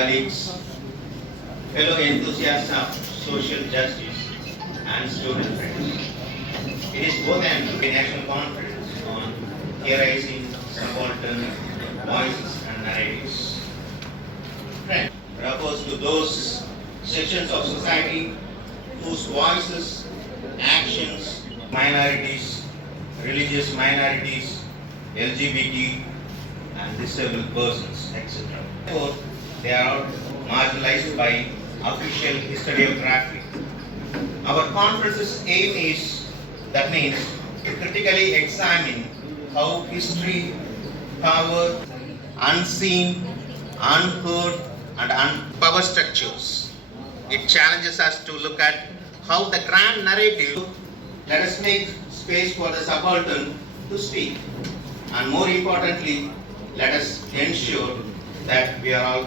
colleagues, fellow enthusiasts of social justice, and student friends. It is both an national conference on heroizing subaltern voices and narratives. Friend refers to those sections of society whose voices, actions, minorities, religious minorities, LGBT, and disabled persons, etc. They are marginalized by official historiography. Our conference's aim is, that means, to critically examine how history, power, unseen, unheard, and un- power structures. It challenges us to look at how the grand narrative, let us make space for the subaltern to speak. And more importantly, let us ensure that we are all,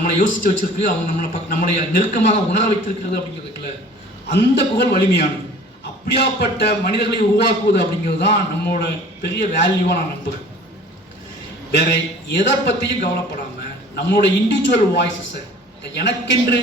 நம்மளை யோசித்து வச்சிருக்கு அவங்க நம்மளை buck நம்மளை நெருக்கமாக உணர வைத்திருக்கிறது அப்படிங்கிறதுக்குல அந்த புகழ் வலிமையானது. அப்படியாப்பட்ட மனிதர்களை உருவாக்குவது அப்படிங்கிறது தான் நம்மளோட பெரிய வேல்யூவாக நான் நம்புகிறேன் வேற எதை பற்றியும் கவலைப்படாமல் நம்மளோட இண்டிவிஜுவல் வாய்ஸஸை எனக்கென்று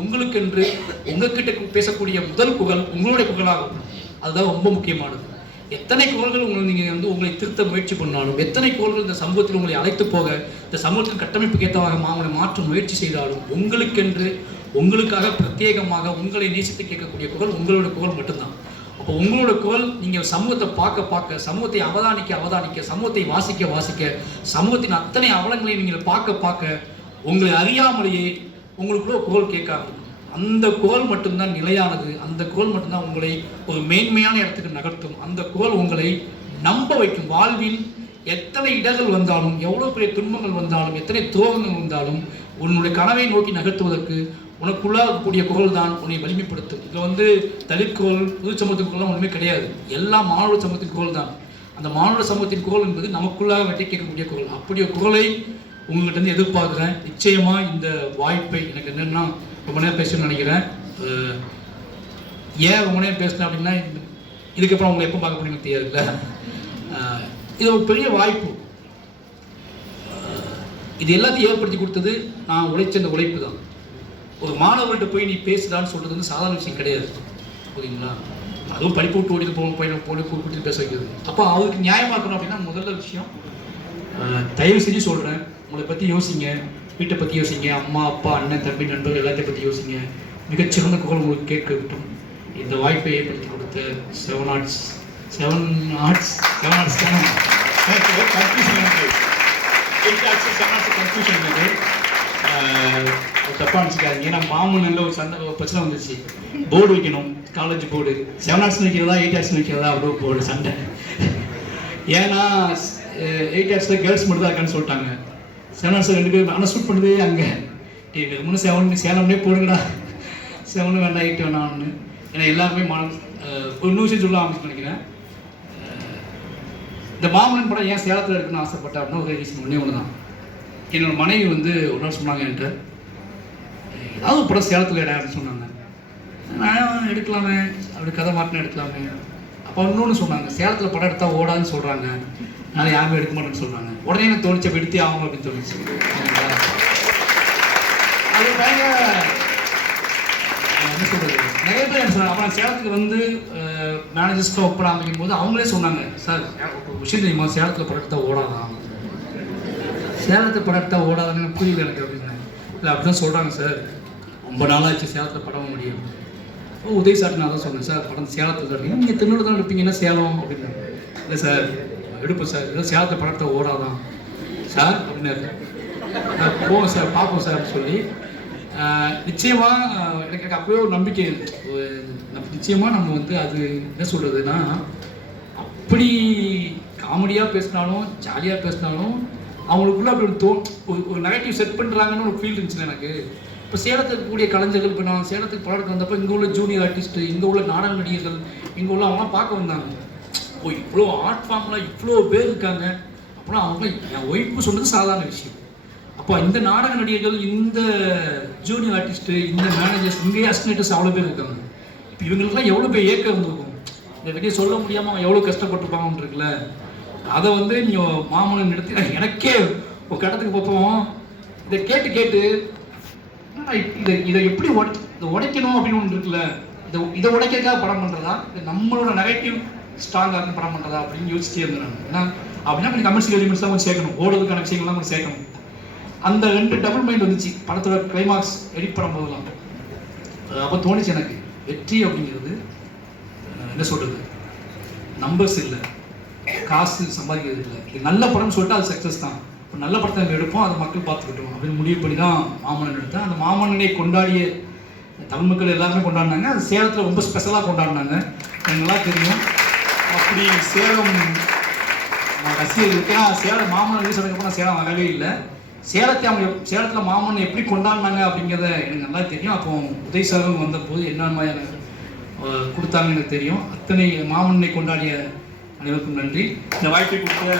உங்களுக்கென்று உங்ககிட்ட பேசக்கூடிய முதல் புகழ் உங்களுடைய புகழாகும் அதுதான் ரொம்ப முக்கியமானது. எத்தனை கோள்கள் உங்களை நீங்கள் வந்து உங்களை திருத்த முயற்சி பண்ணாலும் எத்தனை கோள்கள் இந்த சமூகத்தில் உங்களை அழைத்து போக இந்த சமூகத்தின் கட்டமைப்புக்கு ஏற்றவாக அவங்களை மாற்ற முயற்சி செய்தாலும் உங்களுக்கென்று உங்களுக்காக பிரத்யேகமாக உங்களை நேசித்து கேட்கக்கூடிய குரல் உங்களோட குரல் மட்டும்தான் அப்போ உங்களோட குரல் நீங்கள் சமூகத்தை பார்க்க பார்க்க சமூகத்தை அவதானிக்க அவதானிக்க சமூகத்தை வாசிக்க வாசிக்க சமூகத்தின் அத்தனை அவலங்களையும் நீங்கள் பார்க்க பார்க்க உங்களை அறியாமலேயே உங்களுக்குள்ள குரல் கேட்க ஆரம்பிக்கும். அந்த கோல் மட்டும்தான் நிலையானது. அந்த கோல் மட்டும்தான் உங்களை ஒரு மேன்மையான இடத்துக்கு நகர்த்தும். அந்த கோல் உங்களை நம்ப வைக்கும். வாழ்வில் எத்தனை இடங்கள் வந்தாலும் எவ்வளோ பெரிய துன்பங்கள் வந்தாலும் எத்தனை துரோகங்கள் வந்தாலும் உன்னுடைய கனவை நோக்கி நகர்த்துவதற்கு உனக்குள்ளாகக்கூடிய குரல் தான் உன்னை வலிமைப்படுத்தும். இதில் வந்து தலித் குரல் புது சமூகத்தின் குரலாம் ஒன்றுமே கிடையாது. எல்லா மாணவர் சமூகத்தின் குரல் தான் அந்த மாணவர் சமூகத்தின் குரல் என்பது நமக்குள்ளாக வெட்டி கேட்கக்கூடிய குரல். அப்படி ஒரு குரலை உங்கள்கிட்ட இருந்து எதிர்பார்க்குறேன். நிச்சயமாக இந்த வாய்ப்பை எனக்கு என்னென்னா ரொம்ப நேரம் பேசணும்னு நினைக்கிறேன். ஏன் ரொம்ப நேரம் பேசினேன் அப்படின்னா இதுக்கப்புறம் அவங்க எப்போ பார்க்க முடியும்னு தெரியாதுல்ல. இது ஒரு பெரிய வாய்ப்பு. இது எல்லாத்தையும் ஏற்படுத்தி கொடுத்தது நான் உழைச்ச இந்த உழைப்பு தான். ஒரு மாணவர்கிட்ட போய் நீ பேசுதான்னு சொல்கிறது வந்து சாதாரண விஷயம் கிடையாது. ஓகேங்களா அதுவும் படிப்பு விட்டு ஓடிட்டு போகணும் போய் போய் கூப்பிட்டு பேச வைக்கிறது. அப்போ அவருக்கு நியாயமாக இருக்கணும் அப்படின்னா முதல்ல விஷயம் தயவு செஞ்சு சொல்கிறேன் உங்களை பற்றி யோசிங்க. வீட்டை பற்றி யோசிங்க அம்மா அப்பா அண்ணன் தம்பி நண்பர்கள் எல்லாத்தையும் பற்றி யோசிங்க. மிகச்சிறந்த குரல் உங்களுக்கு கேட்க விட்டும் இந்த வாய்ப்பை ஏற்படுத்தி கொடுத்த seven arts seven arts seven arts தானே கன்ஃபியூஷன் எயிட் ஆர்ட்ஸ் செவன் தப்பாக நினச்சிக்காதீங்க. ஏன்னா நல்ல ஒரு சண்டை பிரச்சனை வந்துச்சு போர்டு வைக்கணும். College board. செவன் ஆர்ட்ஸ் வைக்கிறதா எயிட் ஆர்ட்ஸ் வைக்கிறதா அப்படி போர்டு சண்டை. ஏன்னா எயிட் ஹார்ஸில் கேர்ள்ஸ் மட்டும் தான் இருக்கான்னு சொல்லிட்டாங்க. சேலம் சார் ரெண்டு பேர் ஆனால் ஷூட் பண்ணுறதே அங்கே டீ மூணு சேவன் சேலம்னே போடுங்கடா. செவனு வேண்டாம் எயிட் வேணாம்னு ஏன்னா எல்லாருமே மன அஹ், ஒரு விஷயம் சொல்ல ஆரம்பிச்சு நினைக்கிறேன் இந்த மாமன்னன் படம் ஏன் சேலத்தில் இருக்குன்னு ஆசைப்பட்டேன் அப்படின்னா ஒரு ரீசன் ஒன்றே ஒன்று தான் என்னோட மனைவி வந்து ஒரு நாள் சொன்னாங்க என்கிட்ட ஏதாவது ஒரு படம் சேலத்தில் இடம் அப்படின்னு சொன்னாங்க. நான் எடுக்கலாமே. அப்படி கதை மாட்டினா எடுக்கலாமே. அப்போ இன்னொன்று சொன்னாங்க சேலத்தில் படம் எடுத்தால் ஓடாதுன்னு சொல்கிறாங்க அதனால யாருமே எடுக்க மாட்டேன்னு சொல்கிறாங்க உடனே எனக்கு தோணுச்சு அப்ப எடுத்தே ஆகணும் அப்படின்னு தோணுச்சு. அது பயங்கர என்ன சொல்கிறது நிறைய பேர் என்ன சொன்னாங்க அப்புறம் சேலத்துக்கு வந்து மேனேஜர்ஸ்க்கு ஒப்பட ஆரம்பிக்கும் போது அவங்களே சொன்னாங்க சார் விஷயம் தெரியுமா? சேலத்தில் படத்தை ஓடாதான் சேலத்து படத்தை எடுத்தா ஓடாதுன்னு எனக்கு புரியல எனக்கு அப்படின்னு இல்லை அப்படி தான் சொல்கிறாங்க சார். ரொம்ப நாளாச்சு சேலத்தில் படம் முடியும் ஓ சார் நான் தான் சொன்னேன் சார் படம் சேலத்தில் சார் நீங்கள் திருநூறு தான் எடுப்பீங்கன்னா சேலம்? அப்படின்னு இல்லை சார். எடுப்போம் சார் ஏதோ சேலத்தில் படத்தை ஓடாதான் சார் அப்படின்னாரு. போவோம் சார் பார்ப்போம் சார் சொல்லி நிச்சயமாக எனக்கு எனக்கு அப்பவே ஒரு நம்பிக்கை நிச்சயமாக நம்ம நம்ம வந்து அது என்ன சொல்கிறதுனா அப்படி காமெடியாக பேசினாலும் ஜாலியாக பேசினாலும் அவங்களுக்குள்ள அப்படி ஒரு தோ ஒரு- நெகட்டிவ் செட் பண்ணுறாங்கன்னு ஒரு ஃபீல் இருந்துச்சு எனக்கு இப்போ சேலத்துக்கு கூடிய கலைஞர்கள் இப்போ நான் சேலத்துக்கு படம் வந்தப்போ இங்கே உள்ள ஜூனியர் ஆர்டிஸ்ட்டு இங்கே உள்ள நாடக நடிகர்கள் இங்கே உள்ள அவங்களாம் பார்க்க வந்தாங்க. ஓ இவ்வளோ ஆர்ட் ஃபார்ம்லாம் இவ்வளோ பேர் இருக்காங்க. அப்புறம் அவங்க என் ஒய்ஃபு சொன்னது சாதாரண விஷயம். அப்போ இந்த நாடக நடிகர்கள் இந்த ஜூனியர் ஆர்டிஸ்ட்டு இந்த மேனேஜர்ஸ் இங்கே அசிஸ்டன்டர்ஸ் அவ்வளோ பேர் இருக்காங்க. இப்போ இவங்களுக்குலாம் எவ்வளோ பேர் ஏக்கம் இருந்திருக்கும்? இதை வெளியே சொல்ல முடியாமல் அவங்க எவ்வளோ கஷ்டப்பட்டுருப்பாங்கன்னு இருக்குல்ல. அதை வந்து நீங்கள் மாமனன் எடுத்து எனக்கே ஒரு கட்டத்துக்கு பார்ப்போம் இதை கேட்டு கேட்டு என்னடா இதை இதை எப்படி உடை இதை உடைக்கணும் அப்படின்னு ஒன்று இருக்குல்ல. இதை இதை உடைக்கிறதுக்காக படம் பண்ணுறதா இது நம்மளோட நெகட்டிவ் ஸ்ட்ராங்காக இருந்து படம் பண்ணுறதா அப்படின்னு யோசிச்சே இருந்தேன் நான். ஏன்னா அப்படின்னா கொஞ்சம் கமர்ஷியல் எலிமெண்ட்ஸ்லாம் கொஞ்சம் சேர்க்கணும். ஓடுறதுக்கான விஷயங்கள்லாம் கொஞ்சம் சேர்க்கணும். அந்த ரெண்டு டபுள் மைண்ட் வந்துச்சு படத்தோட கிளைமாக்ஸ் எடிட் பண்ணும்போதெல்லாம். அப்போ தோணுச்சு எனக்கு வெற்றி அப்படிங்கிறது என்ன சொல்கிறது நம்பர்ஸ் இல்லை. காசு சம்பாதிக்கிறது இல்லை. இது நல்ல படம்னு சொல்லிட்டு அது சக்ஸஸ் தான். இப்போ நல்ல படத்தை நம்ம எடுப்போம் அதை மக்கள் பார்த்துக்கிட்டோம். அப்படின்னு முடிவு பண்ணி தான் மாமன்னன் எடுத்தேன். அந்த மாமன்னனை கொண்டாடிய தமிழ் மக்கள் எல்லாருமே கொண்டாடினாங்க. அது சேலத்தில் ரொம்ப ஸ்பெஷலாக கொண்டாடினாங்க. எங்களாம் தெரியும். அப்படி சேலம் ரசிகர் ஏன்னா சேலம் மாமன் நியூஸ் ஆனதுக்கப்புறம் நான் சேலம் வரவே இல்லை. சேலத்தை அவங்க சேலத்தில் மாமன் எப்படி கொண்டாடினாங்க அப்படிங்கிறத எனக்கு நல்லா தெரியும். அப்போ உதய் சாரும் வந்தபோது என்ன மாதிரியான கொடுத்தாங்கன்னு எனக்கு தெரியும். அத்தனை மாமன்னை கொண்டாடிய அனைவருக்கும் நன்றி. இந்த வாய்ப்பை கொடுத்த